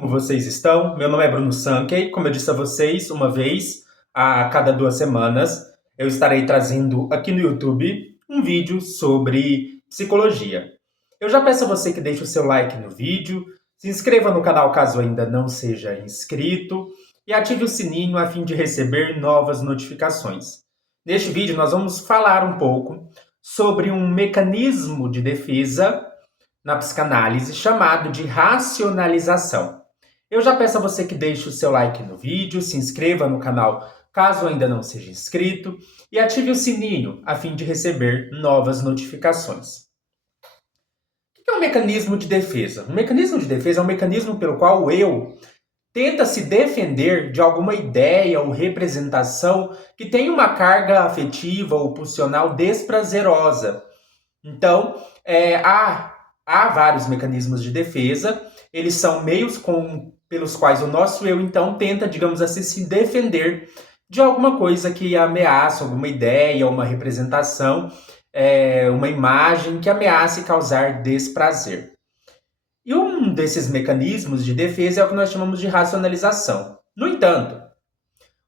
Como vocês estão? Meu nome é Bruno Sankey. Como eu disse a vocês, uma vez a cada 2 semanas, eu estarei trazendo aqui no YouTube um vídeo sobre psicologia. Eu já peço a você que deixe o seu like no vídeo, se inscreva no canal caso ainda não seja inscrito e ative o sininho a fim de receber novas notificações. Neste vídeo, nós vamos falar um pouco sobre um mecanismo de defesa na psicanálise chamado de racionalização. Eu já peço a você que deixe o seu like no vídeo, se inscreva no canal caso ainda não seja inscrito e ative o sininho a fim de receber novas notificações. O que é um mecanismo de defesa? Um mecanismo de defesa é um mecanismo pelo qual o eu tenta se defender de alguma ideia ou representação que tem uma carga afetiva ou pulsional desprazerosa. Então, há vários mecanismos de defesa, eles são meios pelos quais o nosso eu, então, tenta, digamos assim, se defender de alguma coisa que ameaça, alguma ideia, uma representação, uma imagem que ameace causar desprazer. E um desses mecanismos de defesa é o que nós chamamos de racionalização. No entanto,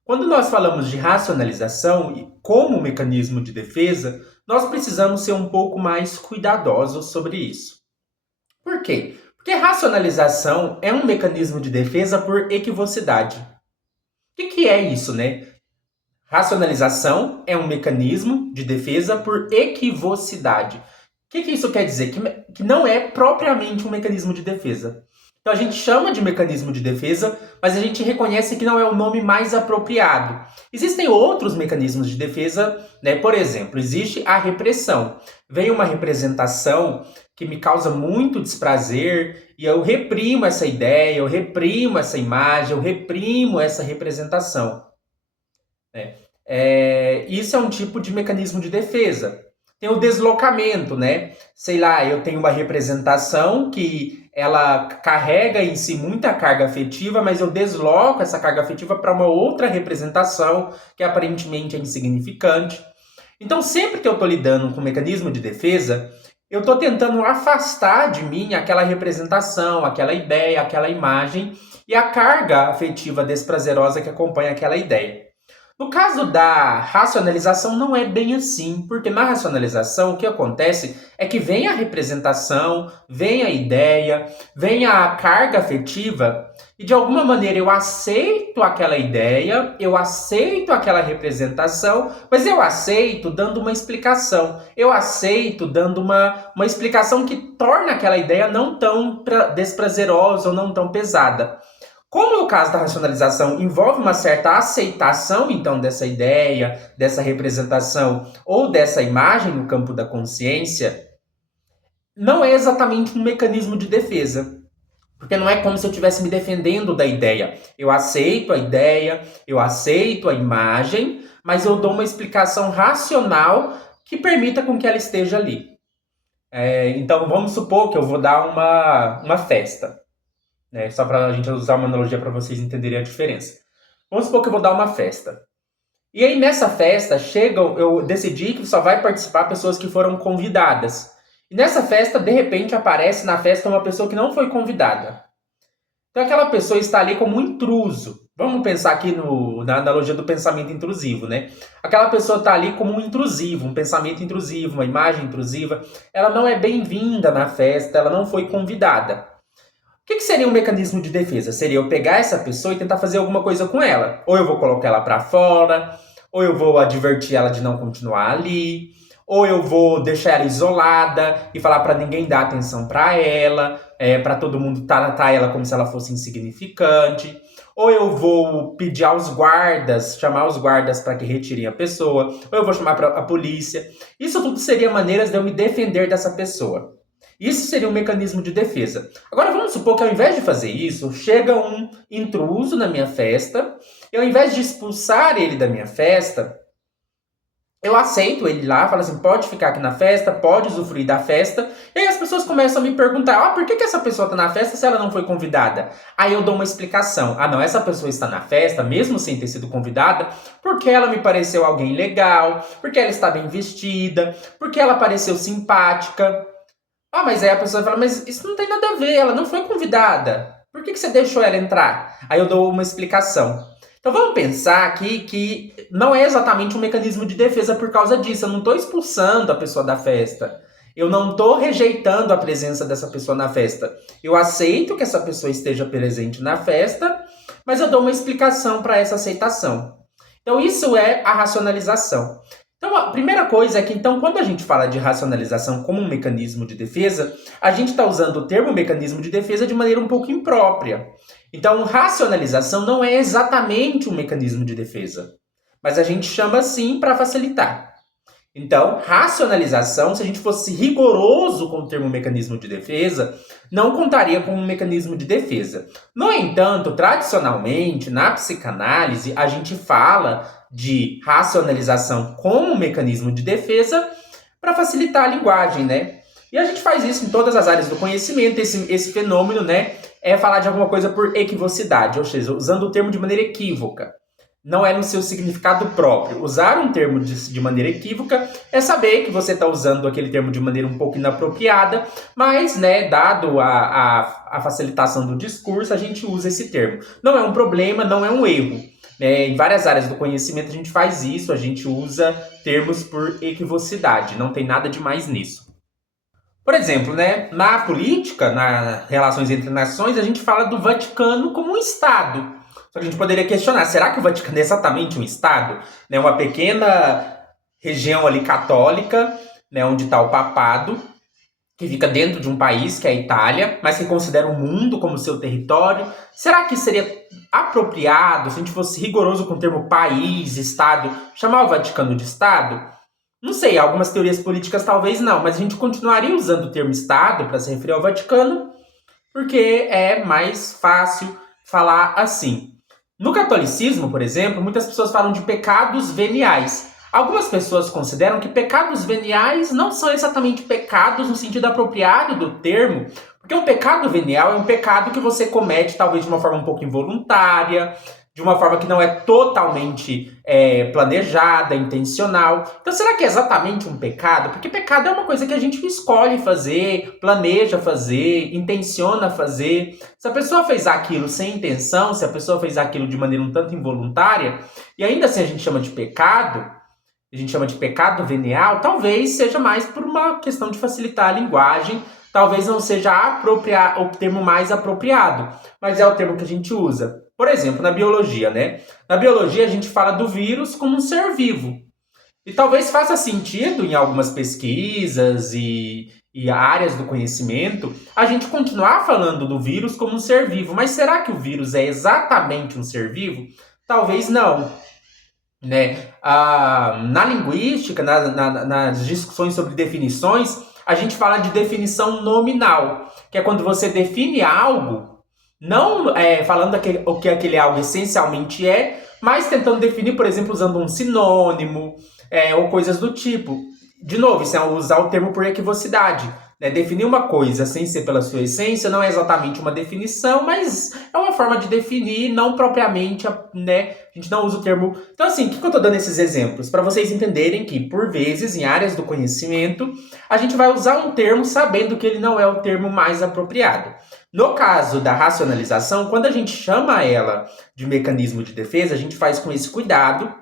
quando nós falamos de racionalização e como mecanismo de defesa, nós precisamos ser um pouco mais cuidadosos sobre isso. Por quê? Porque racionalização é um mecanismo de defesa por equivocidade. O que é isso, né? Racionalização é um mecanismo de defesa por equivocidade. O que isso quer dizer? Que não é propriamente um mecanismo de defesa. Então a gente chama de mecanismo de defesa, mas a gente reconhece que não é o nome mais apropriado. Existem outros mecanismos de defesa, né? Por exemplo, existe a repressão. Vem uma representação que me causa muito desprazer e eu reprimo essa ideia, eu reprimo essa imagem, eu reprimo essa representação, né? Isso é um tipo de mecanismo de defesa. Tem o deslocamento, né? Sei lá, eu tenho uma representação que ela carrega em si muita carga afetiva, mas eu desloco essa carga afetiva para uma outra representação que aparentemente é insignificante. Então, sempre que eu estou lidando com um mecanismo de defesa, eu estou tentando afastar de mim aquela representação, aquela ideia, aquela imagem e a carga afetiva desprazerosa que acompanha aquela ideia. No caso da racionalização, não é bem assim, porque na racionalização o que acontece é que vem a representação, vem a ideia, vem a carga afetiva, e de alguma maneira eu aceito aquela ideia, eu aceito aquela representação, mas eu aceito dando uma explicação, eu aceito dando uma explicação que torna aquela ideia não tão desprazerosa ou não tão pesada. Como o caso da racionalização envolve uma certa aceitação, então, dessa ideia, dessa representação ou dessa imagem no campo da consciência, não é exatamente um mecanismo de defesa. Porque não é como se eu estivesse me defendendo da ideia. Eu aceito a ideia, eu aceito a imagem, mas eu dou uma explicação racional que permita com que ela esteja ali. Então, vamos supor que eu vou dar uma festa. Né? Só para a gente usar uma analogia para vocês entenderem a diferença. Vamos supor que eu vou dar uma festa. E aí nessa festa eu decidi que só vai participar pessoas que foram convidadas. E nessa festa, de repente, aparece na festa uma pessoa que não foi convidada. Então aquela pessoa está ali como um intruso. Vamos pensar aqui na analogia do pensamento intrusivo, né? Aquela pessoa está ali como um intrusivo, um pensamento intrusivo, uma imagem intrusiva. Ela não é bem-vinda na festa, ela não foi convidada. O que seria um mecanismo de defesa? Seria eu pegar essa pessoa e tentar fazer alguma coisa com ela. Ou eu vou colocar ela para fora, ou eu vou advertir ela de não continuar ali, ou eu vou deixar ela isolada e falar para ninguém dar atenção para ela, para todo mundo tratar ela como se ela fosse insignificante. Ou eu vou pedir aos guardas, chamar os guardas para que retirem a pessoa, ou eu vou chamar a polícia. Isso tudo seria maneiras de eu me defender dessa pessoa. Isso seria um mecanismo de defesa. Agora vamos supor que ao invés de fazer isso, chega um intruso na minha festa, e ao invés de expulsar ele da minha festa, eu aceito ele lá, falo assim, pode ficar aqui na festa, pode usufruir da festa, e aí as pessoas começam a me perguntar, por que essa pessoa está na festa se ela não foi convidada? Aí eu dou uma explicação, não, essa pessoa está na festa, mesmo sem ter sido convidada, porque ela me pareceu alguém legal, porque ela está bem vestida, porque ela pareceu simpática. Mas aí a pessoa fala, mas isso não tem nada a ver, ela não foi convidada. Por que você deixou ela entrar? Aí eu dou uma explicação. Então vamos pensar aqui que não é exatamente um mecanismo de defesa por causa disso. Eu não estou expulsando a pessoa da festa. Eu não estou rejeitando a presença dessa pessoa na festa. Eu aceito que essa pessoa esteja presente na festa, mas eu dou uma explicação para essa aceitação. Então isso é a racionalização. Então a primeira coisa é que, então, quando a gente fala de racionalização como um mecanismo de defesa, a gente está usando o termo mecanismo de defesa de maneira um pouco imprópria. Então, racionalização não é exatamente um mecanismo de defesa, mas a gente chama assim para facilitar. Então, racionalização, se a gente fosse rigoroso com o termo mecanismo de defesa, não contaria como um mecanismo de defesa. No entanto, tradicionalmente, na psicanálise, a gente fala de racionalização como um mecanismo de defesa para facilitar a linguagem, né? E a gente faz isso em todas as áreas do conhecimento. Esse fenômeno, né, é falar de alguma coisa por equivocidade, ou seja, usando o termo de maneira equívoca. Não é no seu significado próprio. Usar um termo de maneira equívoca é saber que você está usando aquele termo de maneira um pouco inapropriada, mas, né, dado a facilitação do discurso, a gente usa esse termo. Não é um problema, não é um erro. Em várias áreas do conhecimento a gente faz isso, a gente usa termos por equivocidade, não tem nada de mais nisso. Por exemplo, né, na política, nas relações entre nações, a gente fala do Vaticano como um Estado. Só que a gente poderia questionar, será que o Vaticano é exatamente um Estado? Né, uma pequena região ali católica, né, onde está o papado, que fica dentro de um país, que é a Itália, mas que considera o mundo como seu território. Será que seria apropriado, se a gente fosse rigoroso com o termo país, Estado, chamar o Vaticano de Estado? Não sei, algumas teorias políticas talvez não, mas a gente continuaria usando o termo Estado para se referir ao Vaticano, porque é mais fácil falar assim. No catolicismo, por exemplo, muitas pessoas falam de pecados veniais. Algumas pessoas consideram que pecados veniais não são exatamente pecados no sentido apropriado do termo, porque um pecado venial é um pecado que você comete talvez de uma forma um pouco involuntária, de uma forma que não é totalmente planejada, intencional. Então, será que é exatamente um pecado? Porque pecado é uma coisa que a gente escolhe fazer, planeja fazer, intenciona fazer. Se a pessoa fez aquilo sem intenção, se a pessoa fez aquilo de maneira um tanto involuntária, e ainda assim a gente chama de pecado, a gente chama de pecado venial, talvez seja mais por uma questão de facilitar a linguagem, talvez não seja o termo mais apropriado, mas é o termo que a gente usa. Por exemplo, na biologia, né? Na biologia a gente fala do vírus como um ser vivo. E talvez faça sentido em algumas pesquisas e áreas do conhecimento a gente continuar falando do vírus como um ser vivo. Mas será que o vírus é exatamente um ser vivo? Talvez não. Né? Na linguística, nas discussões sobre definições, a gente fala de definição nominal, que é quando você define algo, não falando o que aquele algo essencialmente é, mas tentando definir, por exemplo, usando um sinônimo ou coisas do tipo. De novo, isso é usar o termo por equivocidade. Né? Definir uma coisa sem ser pela sua essência não é exatamente uma definição, mas é uma forma de definir, não propriamente, né? A gente não usa o termo. Então, assim, por que eu estou dando esses exemplos? Para vocês entenderem que, por vezes, em áreas do conhecimento, a gente vai usar um termo sabendo que ele não é o termo mais apropriado. No caso da racionalização, quando a gente chama ela de mecanismo de defesa, a gente faz com esse cuidado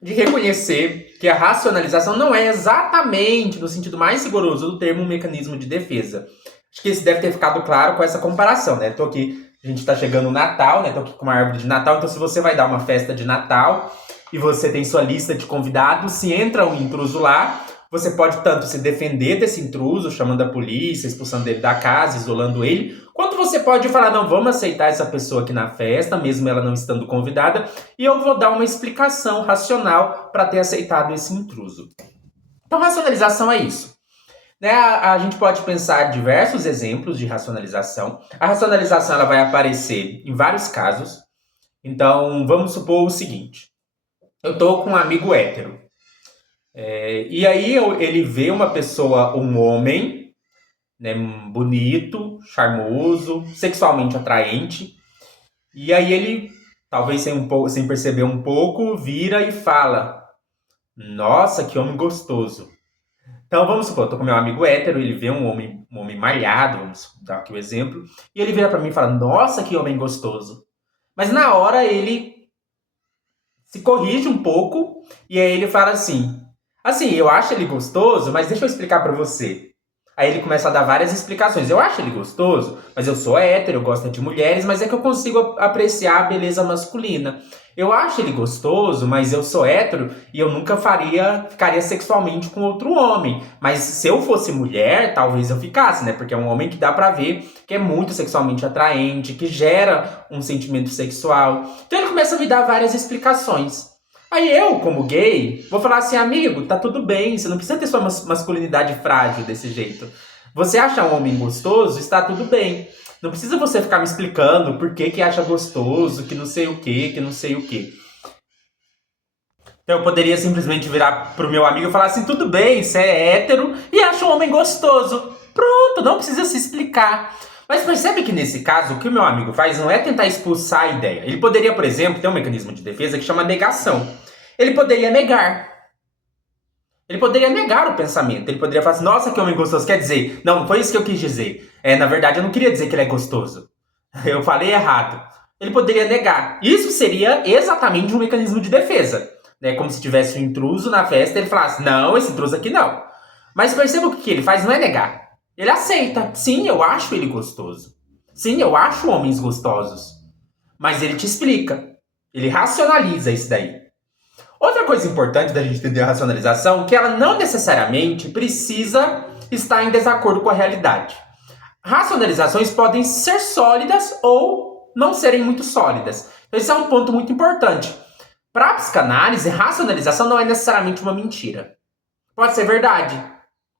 de reconhecer que a racionalização não é exatamente, no sentido mais rigoroso do termo, um mecanismo de defesa. Acho que isso deve ter ficado claro com essa comparação, né? Tô aqui, a gente está chegando no Natal, né? Tô aqui com uma árvore de Natal, então se você vai dar uma festa de Natal e você tem sua lista de convidados, se entra um intruso lá, você pode tanto se defender desse intruso, chamando a polícia, expulsando ele da casa, isolando ele, quanto você pode falar, não, vamos aceitar essa pessoa aqui na festa, mesmo ela não estando convidada, e eu vou dar uma explicação racional para ter aceitado esse intruso. Então, racionalização é isso. Né? A gente pode pensar diversos exemplos de racionalização. A racionalização ela vai aparecer em vários casos. Então, vamos supor o seguinte. Eu estou com um amigo hétero. E aí ele vê uma pessoa, um homem, né, bonito, charmoso, sexualmente atraente. E aí ele, talvez sem perceber um pouco, vira e fala: Nossa, que homem gostoso. Então vamos supor, eu tô com meu amigo hétero, ele vê um homem malhado, vamos dar aqui o exemplo, e ele vira pra mim e fala, nossa, que homem gostoso. Mas na hora ele se corrige um pouco e aí ele fala assim, eu acho ele gostoso, mas deixa eu explicar pra você. Aí ele começa a dar várias explicações. Eu acho ele gostoso, mas eu sou hétero, eu gosto de mulheres, mas é que eu consigo apreciar a beleza masculina. Eu acho ele gostoso, mas eu sou hétero e eu nunca ficaria sexualmente com outro homem. Mas se eu fosse mulher, talvez eu ficasse, né? Porque é um homem que dá pra ver que é muito sexualmente atraente, que gera um sentimento sexual. Então ele começa a me dar várias explicações. Aí eu, como gay, vou falar assim, amigo, tá tudo bem, você não precisa ter sua masculinidade frágil desse jeito. Você acha um homem gostoso, está tudo bem. Não precisa você ficar me explicando por que acha gostoso, que não sei o que não sei o que. Então eu poderia simplesmente virar pro meu amigo e falar assim, tudo bem, você é hétero e acha um homem gostoso. Pronto, não precisa se explicar. Mas percebe que nesse caso, o que o meu amigo faz não é tentar expulsar a ideia. Ele poderia, por exemplo, ter um mecanismo de defesa que chama negação. Ele poderia negar. Ele poderia negar o pensamento. Ele poderia falar assim, nossa, que homem gostoso. Quer dizer, não foi isso que eu quis dizer. Na verdade, eu não queria dizer que ele é gostoso. Eu falei errado. Ele poderia negar. Isso seria exatamente um mecanismo de defesa. Né? Como se tivesse um intruso na festa e ele falasse, não, esse intruso aqui não. Mas perceba o que ele faz, não é negar. Ele aceita. Sim, eu acho ele gostoso. Sim, eu acho homens gostosos. Mas ele te explica. Ele racionaliza isso daí. Outra coisa importante da gente entender a racionalização é que ela não necessariamente precisa estar em desacordo com a realidade. Racionalizações podem ser sólidas ou não serem muito sólidas. Então, esse é um ponto muito importante. Para a psicanálise, racionalização não é necessariamente uma mentira. Pode ser verdade.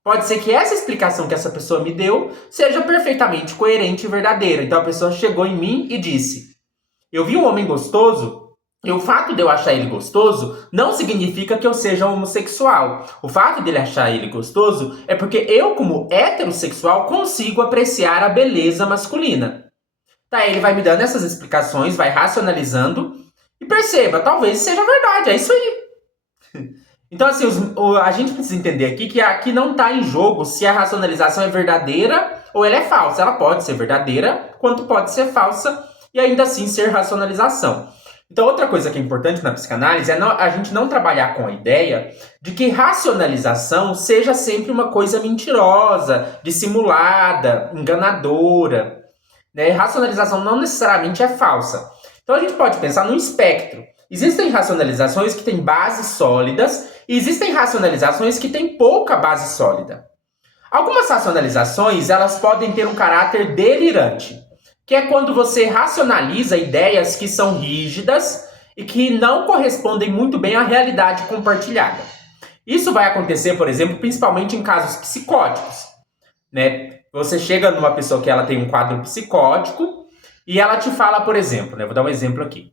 Pode ser que essa explicação que essa pessoa me deu seja perfeitamente coerente e verdadeira. Então a pessoa chegou em mim e disse, eu vi um homem gostoso, e o fato de eu achar ele gostoso não significa que eu seja homossexual. O fato dele achar ele gostoso é porque eu, como heterossexual, consigo apreciar a beleza masculina. Tá, ele vai me dando essas explicações, vai racionalizando, e perceba, talvez seja verdade, é isso aí. Então, assim, a gente precisa entender aqui que aqui não está em jogo se a racionalização é verdadeira ou ela é falsa. Ela pode ser verdadeira, quanto pode ser falsa, e ainda assim ser racionalização. Então, outra coisa que é importante na psicanálise é a gente não trabalhar com a ideia de que racionalização seja sempre uma coisa mentirosa, dissimulada, enganadora. Né? Racionalização não necessariamente é falsa. Então, a gente pode pensar num espectro. Existem racionalizações que têm bases sólidas e existem racionalizações que têm pouca base sólida. Algumas racionalizações elas podem ter um caráter delirante, que é quando você racionaliza ideias que são rígidas e que não correspondem muito bem à realidade compartilhada. Isso vai acontecer, por exemplo, principalmente em casos psicóticos. Né? Você chega numa pessoa que ela tem um quadro psicótico e ela te fala, por exemplo, né? Vou dar um exemplo aqui.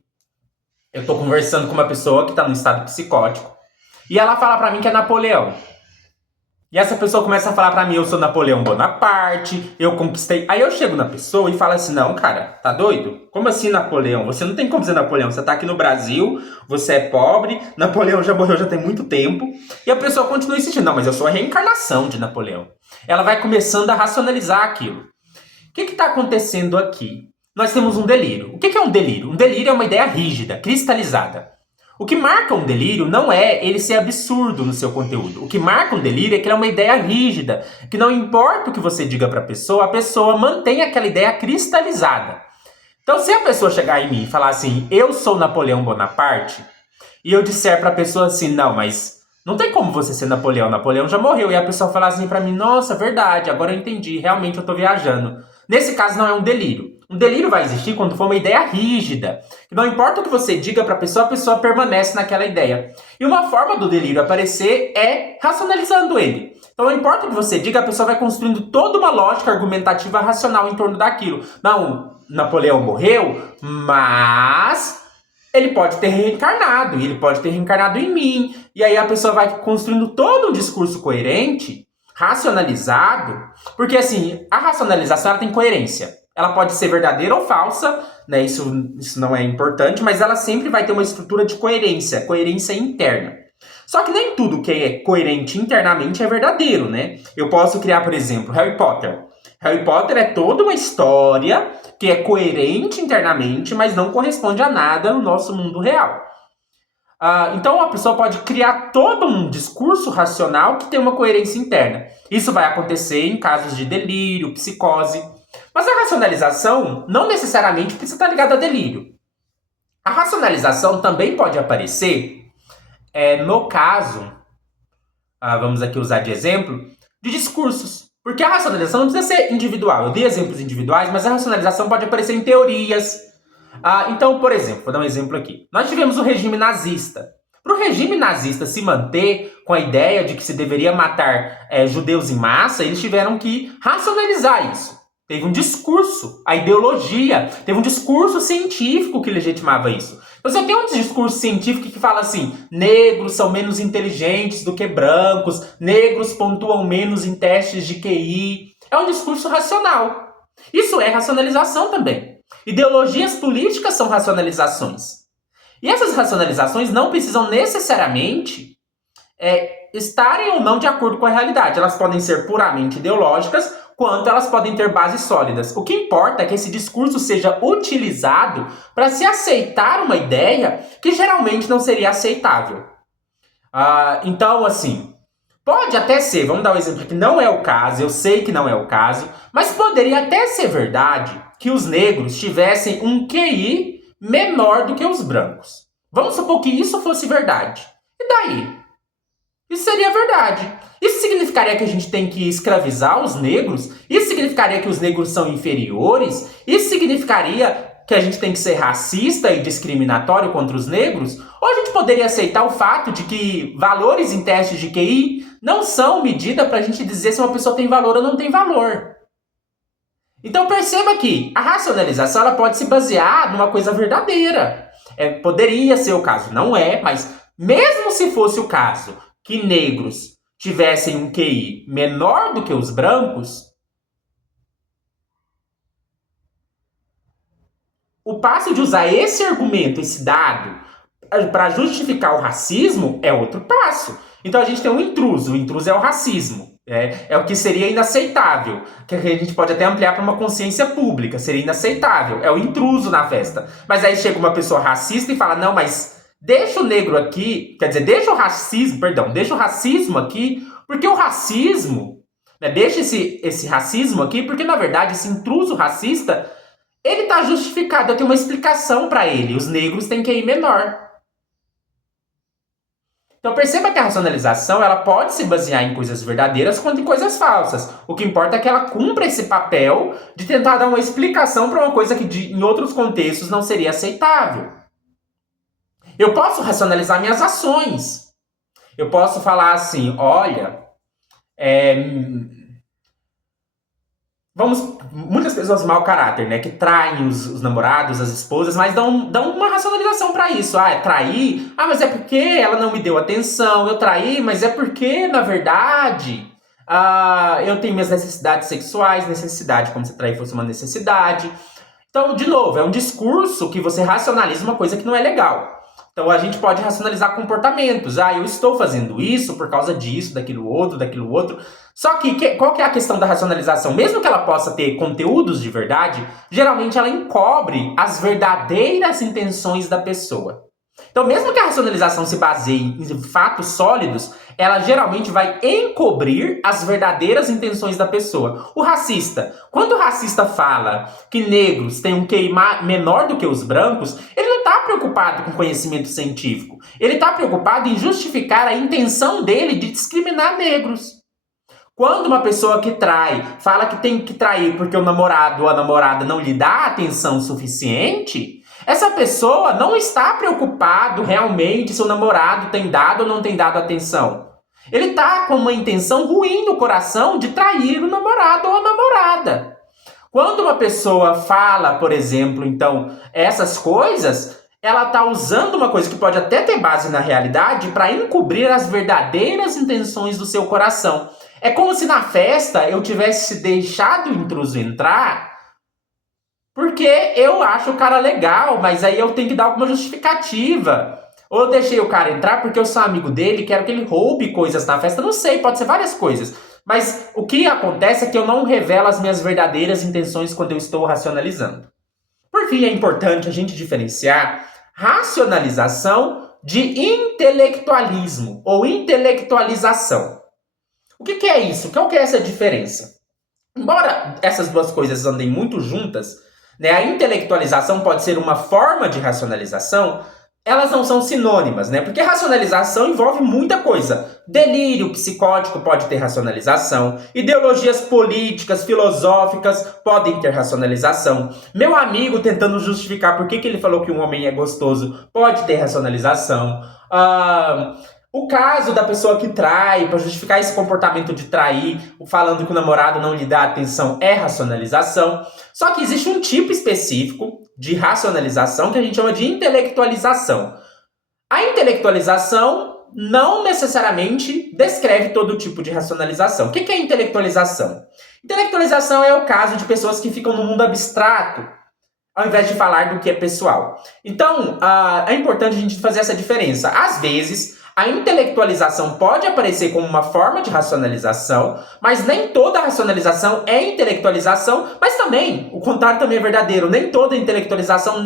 Eu estou conversando com uma pessoa que está no estado psicótico e ela fala para mim que é Napoleão. E essa pessoa começa a falar pra mim, eu sou Napoleão Bonaparte, eu conquistei... Aí eu chego na pessoa e falo assim, não, cara, tá doido? Como assim Napoleão? Você não tem como ser Napoleão, você tá aqui no Brasil, você é pobre, Napoleão já morreu já tem muito tempo. E a pessoa continua insistindo, não, mas eu sou a reencarnação de Napoleão. Ela vai começando a racionalizar aquilo. O que tá acontecendo aqui? Nós temos um delírio. O que é um delírio? Um delírio é uma ideia rígida, cristalizada. O que marca um delírio não é ele ser absurdo no seu conteúdo. O que marca um delírio é que ele é uma ideia rígida, que não importa o que você diga para a pessoa mantém aquela ideia cristalizada. Então, se a pessoa chegar em mim e falar assim, eu sou Napoleão Bonaparte, e eu disser para a pessoa assim, não, mas não tem como você ser Napoleão, Napoleão já morreu, e a pessoa falar assim para mim, nossa, verdade, agora eu entendi, realmente eu tô viajando. Nesse caso não é um delírio. Um delírio vai existir quando for uma ideia rígida. Que não importa o que você diga para a pessoa permanece naquela ideia. E uma forma do delírio aparecer é racionalizando ele. Então não importa o que você diga, a pessoa vai construindo toda uma lógica argumentativa racional em torno daquilo. Não, Napoleão morreu, mas ele pode ter reencarnado, e ele pode ter reencarnado em mim. E aí a pessoa vai construindo todo um discurso coerente, racionalizado, porque assim, a racionalização ela tem coerência. Ela pode ser verdadeira ou falsa, né? Isso não é importante, mas ela sempre vai ter uma estrutura de coerência interna. Só que nem tudo que é coerente internamente é verdadeiro, né? Eu posso criar, por exemplo, Harry Potter. Harry Potter é toda uma história que é coerente internamente, mas não corresponde a nada no nosso mundo real. Então a pessoa pode criar todo um discurso racional que tem uma coerência interna. Isso vai acontecer em casos de delírio, psicose. Mas a racionalização não necessariamente precisa estar ligada a delírio. A racionalização também pode aparecer no caso, vamos aqui usar de exemplo, de discursos. Porque a racionalização não precisa ser individual. Eu dei exemplos individuais, mas a racionalização pode aparecer em teorias. Então, por exemplo, vou dar um exemplo aqui. Nós tivemos o regime nazista. Para o regime nazista se manter com a ideia de que se deveria matar judeus em massa, eles tiveram que racionalizar isso. Teve um discurso, a ideologia, teve um discurso científico que legitimava isso. Você tem um discurso científico que fala assim: negros são menos inteligentes do que brancos, negros pontuam menos em testes de QI. É um discurso racional. Isso é racionalização também. Ideologias políticas são racionalizações. E essas racionalizações não precisam necessariamente estarem ou não de acordo com a realidade. Elas podem ser puramente ideológicas, quanto elas podem ter bases sólidas. O que importa é que esse discurso seja utilizado para se aceitar uma ideia que geralmente não seria aceitável. Então, assim, pode até ser, vamos dar um exemplo que não é o caso, eu sei que não é o caso, mas poderia até ser verdade que os negros tivessem um QI menor do que os brancos. Vamos supor que isso fosse verdade. E daí? Isso seria verdade. Isso significaria que a gente tem que escravizar os negros? Isso significaria que os negros são inferiores? Isso significaria que a gente tem que ser racista e discriminatório contra os negros? Ou a gente poderia aceitar o fato de que valores em testes de QI não são medida para a gente dizer se uma pessoa tem valor ou não tem valor? Então perceba que a racionalização ela pode se basear numa coisa verdadeira. Poderia ser o caso, não é, mas mesmo se fosse o caso que negros tivessem um QI menor do que os brancos, o passo de usar esse argumento, esse dado, para justificar o racismo é outro passo. Então a gente tem um intruso. O intruso é o racismo. É o que seria inaceitável. Que a gente pode até ampliar para uma consciência pública. Seria inaceitável. É o intruso na festa. Mas aí chega uma pessoa racista e fala: não, mas deixa o negro aqui. Quer dizer, deixa o racismo aqui. Porque o racismo. Deixa esse racismo aqui. Porque na verdade esse intruso racista ele está justificado. Eu tenho uma explicação para ele. Os negros têm QI menor. Então perceba que a racionalização ela pode se basear em coisas verdadeiras quanto em coisas falsas. O que importa é que ela cumpra esse papel de tentar dar uma explicação para uma coisa que em outros contextos não seria aceitável. Eu posso racionalizar minhas ações. Eu posso falar assim: olha, muitas pessoas mau caráter, né? Que traem os namorados, as esposas, mas dão uma racionalização pra isso. É trair? Mas é porque ela não me deu atenção. Eu traí, mas é porque, na verdade, eu tenho minhas necessidades sexuais. Necessidade, como se trair fosse uma necessidade. Então, de novo, é um discurso que você racionaliza uma coisa que não é legal. Então, a gente pode racionalizar comportamentos. Eu estou fazendo isso por causa disso, daquilo outro. Só que qual que é a questão da racionalização? Mesmo que ela possa ter conteúdos de verdade, geralmente ela encobre as verdadeiras intenções da pessoa. Então, mesmo que a racionalização se baseie em fatos sólidos, ela geralmente vai encobrir as verdadeiras intenções da pessoa. O racista, quando o racista fala que negros têm um QI menor do que os brancos, ele não está preocupado com conhecimento científico. Ele está preocupado em justificar a intenção dele de discriminar negros. Quando uma pessoa que trai fala que tem que trair porque o namorado ou a namorada não lhe dá atenção suficiente, essa pessoa não está preocupado realmente se o namorado tem dado ou não tem dado atenção. Ele está com uma intenção ruim no coração de trair o namorado ou a namorada. Quando uma pessoa fala, por exemplo, então, essas coisas, ela está usando uma coisa que pode até ter base na realidade para encobrir as verdadeiras intenções do seu coração. É como se na festa eu tivesse deixado o intruso entrar porque eu acho o cara legal, mas aí eu tenho que dar alguma justificativa. Ou eu deixei o cara entrar porque eu sou amigo dele, quero que ele roube coisas na festa. Não sei, pode ser várias coisas. Mas o que acontece é que eu não revelo as minhas verdadeiras intenções quando eu estou racionalizando. Por fim, é importante a gente diferenciar racionalização de intelectualismo ou intelectualização. O que é isso? Qual que é essa diferença? Embora essas duas coisas andem muito juntas, né, a intelectualização pode ser uma forma de racionalização, elas não são sinônimas, né? Porque racionalização envolve muita coisa. Delírio psicótico pode ter racionalização, ideologias políticas, filosóficas podem ter racionalização. Meu amigo tentando justificar por que ele falou que um homem é gostoso pode ter racionalização. O caso da pessoa que trai, para justificar esse comportamento de trair, falando que o namorado não lhe dá atenção, é racionalização. Só que existe um tipo específico de racionalização que a gente chama de intelectualização. A intelectualização não necessariamente descreve todo tipo de racionalização. O que é intelectualização? Intelectualização é o caso de pessoas que ficam no mundo abstrato, ao invés de falar do que é pessoal. Então, é importante a gente fazer essa diferença. Às vezes, a intelectualização pode aparecer como uma forma de racionalização, mas nem toda racionalização é intelectualização, mas também, o contrário também é verdadeiro, nem toda intelectualização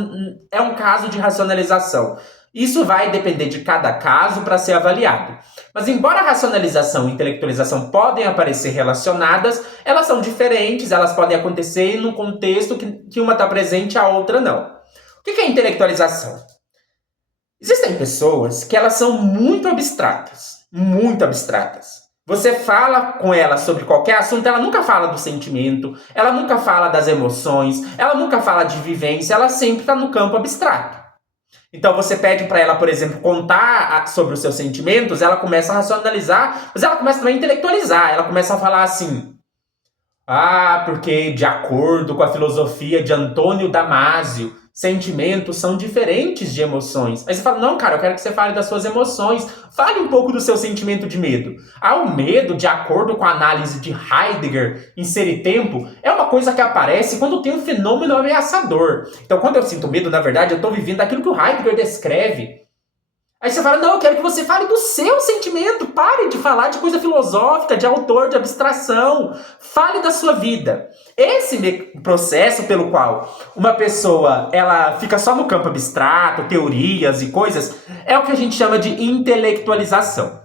é um caso de racionalização. Isso vai depender de cada caso para ser avaliado. Mas embora a racionalização e intelectualização podem aparecer relacionadas, elas são diferentes, elas podem acontecer num contexto que uma está presente e a outra não. O que é intelectualização? Existem pessoas que elas são muito abstratas, muito abstratas. Você fala com ela sobre qualquer assunto, ela nunca fala do sentimento, ela nunca fala das emoções, ela nunca fala de vivência, ela sempre está no campo abstrato. Então você pede para ela, por exemplo, contar sobre os seus sentimentos, ela começa a racionalizar, mas ela começa também a intelectualizar, ela começa a falar assim: porque de acordo com a filosofia de Antônio Damasio, sentimentos são diferentes de emoções. Aí você fala, não, cara, eu quero que você fale das suas emoções. Fale um pouco do seu sentimento de medo. O medo, de acordo com a análise de Heidegger em Ser e Tempo, é uma coisa que aparece quando tem um fenômeno ameaçador. Então, quando eu sinto medo, na verdade, eu estou vivendo aquilo que o Heidegger descreve. Aí você fala, não, eu quero que você fale do seu sentimento. Pare de falar de coisa filosófica, de autor, de abstração. Fale da sua vida. Esse processo pelo qual uma pessoa ela fica só no campo abstrato, teorias e coisas, é o que a gente chama de intelectualização.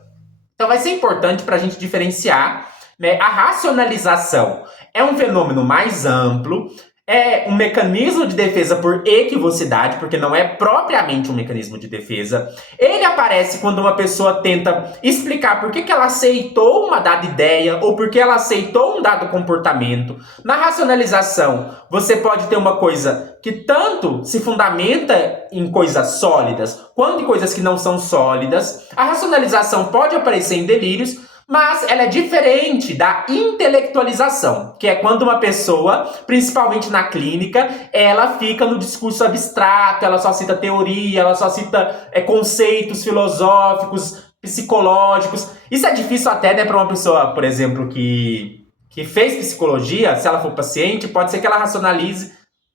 Então vai ser importante para a gente diferenciar, né? A racionalização é um fenômeno mais amplo, é um mecanismo de defesa por equivocidade, porque não é propriamente um mecanismo de defesa. Ele aparece quando uma pessoa tenta explicar por que ela aceitou uma dada ideia ou por que ela aceitou um dado comportamento. Na racionalização, você pode ter uma coisa que tanto se fundamenta em coisas sólidas, quanto em coisas que não são sólidas. A racionalização pode aparecer em delírios, mas ela é diferente da intelectualização, que é quando uma pessoa, principalmente na clínica, ela fica no discurso abstrato, ela só cita teoria, ela só cita conceitos filosóficos, psicológicos. Isso é difícil até, né, para uma pessoa, por exemplo, que fez psicologia, se ela for paciente, pode ser que ela racionalize,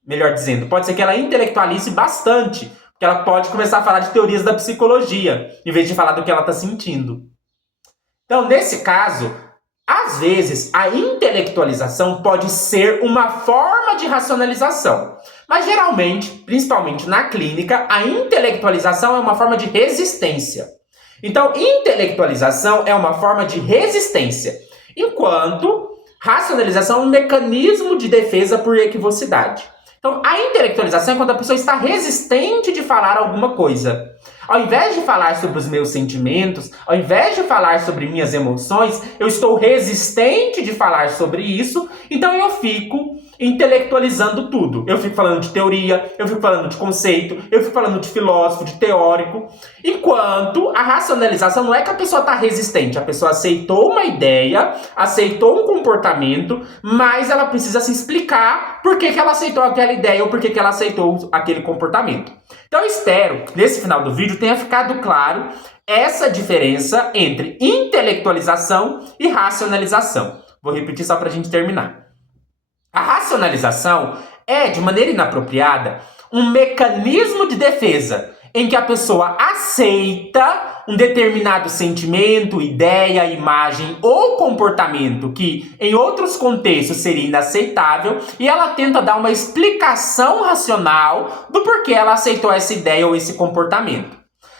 melhor dizendo, pode ser que ela intelectualize bastante, porque ela pode começar a falar de teorias da psicologia, em vez de falar do que ela está sentindo. Então, nesse caso, às vezes, a intelectualização pode ser uma forma de racionalização. Mas, geralmente, principalmente na clínica, a intelectualização é uma forma de resistência. Então, intelectualização é uma forma de resistência, enquanto racionalização é um mecanismo de defesa por equivocidade. Então, a intelectualização é quando a pessoa está resistente de falar alguma coisa. Ao invés de falar sobre os meus sentimentos, ao invés de falar sobre minhas emoções, eu estou resistente de falar sobre isso, então eu fico intelectualizando tudo. Eu fico falando de teoria, eu fico falando de conceito, eu fico falando de filósofo, de teórico. Enquanto a racionalização não é que a pessoa está resistente, a pessoa aceitou uma ideia, aceitou um comportamento, mas ela precisa se explicar por que ela aceitou aquela ideia ou por que ela aceitou aquele comportamento. Então eu espero que nesse final do vídeo tenha ficado claro essa diferença entre intelectualização e racionalização. Vou repetir só para a gente terminar. A racionalização é, de maneira inapropriada, um mecanismo de defesa em que a pessoa aceita um determinado sentimento, ideia, imagem ou comportamento que em outros contextos seria inaceitável e ela tenta dar uma explicação racional do porquê ela aceitou essa ideia ou esse comportamento.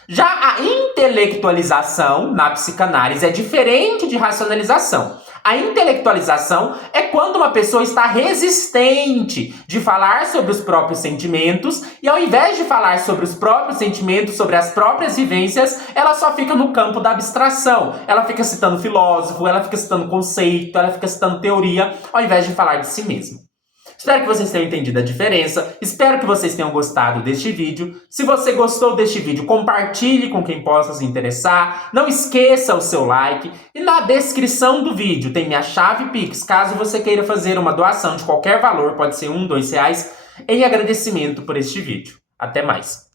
Já a intelectualização na psicanálise é diferente de racionalização. A intelectualização é quando uma pessoa está resistente de falar sobre os próprios sentimentos e ao invés de falar sobre os próprios sentimentos, sobre as próprias vivências, ela só fica no campo da abstração. Ela fica citando filósofo, ela fica citando conceito, ela fica citando teoria, ao invés de falar de si mesma. Espero que vocês tenham entendido a diferença, espero que vocês tenham gostado deste vídeo. Se você gostou deste vídeo, compartilhe com quem possa se interessar. Não esqueça o seu like. E na descrição do vídeo tem minha chave Pix, caso você queira fazer uma doação de qualquer valor, pode ser R$1, R$2, em agradecimento por este vídeo. Até mais!